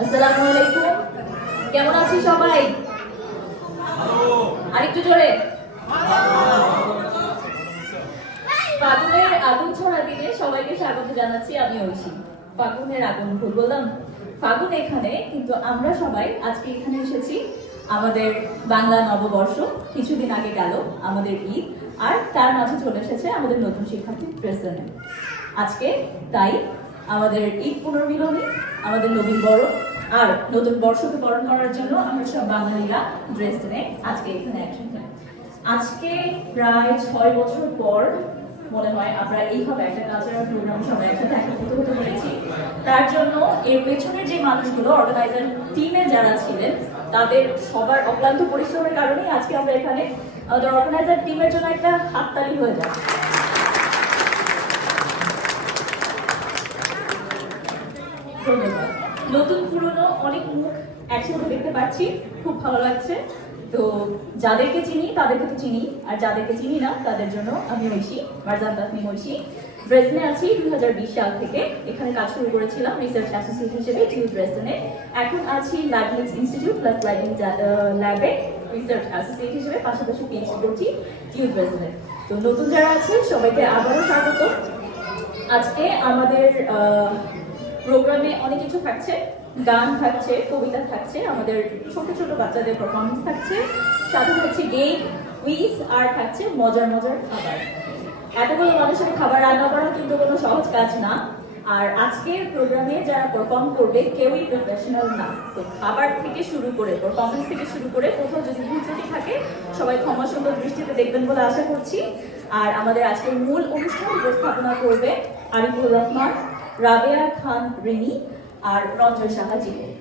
আসসালামু আলাইকুম। কেমন আছি সবাই? আরেকটু জোরে। ফাগুনের আগুন ছড়া দিনে সবাইকে স্বাগত জানাচ্ছি আমি ঐশী। ফাগুনের আগুন ভুল বললাম। ফাগুন এখানে, কিন্তু আমরা সবাই আজকে এখানে এসেছি। আমাদের বাংলা নববর্ষ কিছুদিন আগে গেল, আমাদের ঈদ, আর তার মাঝে চলে এসেছে আমাদের নতুন শিক্ষার্থী প্রেসিডেন্ট। আজকে তাই আমাদের ঈদ পুনর্মিলনী, আমাদের নবীন বরণ আর নতুন বর্ষকে বরণ করার জন্য আমরা সব বাঙালিরা ড্রেস নেই। আজকে এখানে একসাথে আজকে প্রায় ছয় বছর পর মনে হয় আমরা এইভাবে একটা কালচারাল প্রোগ্রাম সবাই একসাথে একত্রিত হতে পেরেছি। তার জন্য এর পেছনের যে মানুষগুলো অর্গানাইজার টিমে যারা ছিলেন, তাদের সবার অক্লান্ত পরিশ্রমের কারণেই আজকে আমরা এখানে অর্গানাইজার টিমের জন্য একটা হাততালি হয়ে যায় ধন্যবাদ। নতুন পুরনো অনেক মুখ একসাথে দেখতে পাচ্ছি, খুব ভালো লাগছে। তো যাদেরকে চিনি, তাদেরকে তো চিনি, আর যাদেরকে চিনি না, তাদের জন্য আমি ঐশী, মারজান তাসমিম ঐশী। ব্রেসনে আছি দু হাজার বিশ সাল থেকে। এখানে কাজ শুরু করেছিলাম রিসার্চ অ্যাসোসিয়েট হিসেবে টিউ ব্রেসনে এখন আছি লাইভলিক্স ইনস্টিটিউট প্লাস লাইভিং ল্যাবে রিসার্চ অ্যাসোসিয়েট হিসেবে, পাশাপাশি পিএইচডি করছি টিউ ব্রেসনে তো নতুন যারা আছে সবাইকে আবারও স্বাগত। আজকে আমাদের প্রোগ্রামে অনেক কিছু থাকছে, গান থাকছে, কবিতা থাকছে, আমাদের ছোট ছোট বাচ্চাদের পারফরমেন্স থাকছে, সাথে থাকছে গেম কুইজ আর থাকছে মজার মজার খাবার। এতগুলো মানুষের খাবার রান্না করা কিন্তু কোনো সহজ কাজ না। আর আজকের প্রোগ্রামে যারা পারফর্ম করবে, কেউই প্রফেশনাল না। তো খাবার থেকে শুরু করে পারফরমেন্স থেকে শুরু করে, কোথাও যদি ভুল থাকে, সবাই ক্ষমা সুন্দর দৃষ্টিতে দেখবেন বলে আশা করছি। আর আমাদের আজকের মূল অনুষ্ঠান উপস্থাপনা করবে আরিফুর রহমান। রাবেয়া খান রিনি আর রঞ্জন সাহা জিও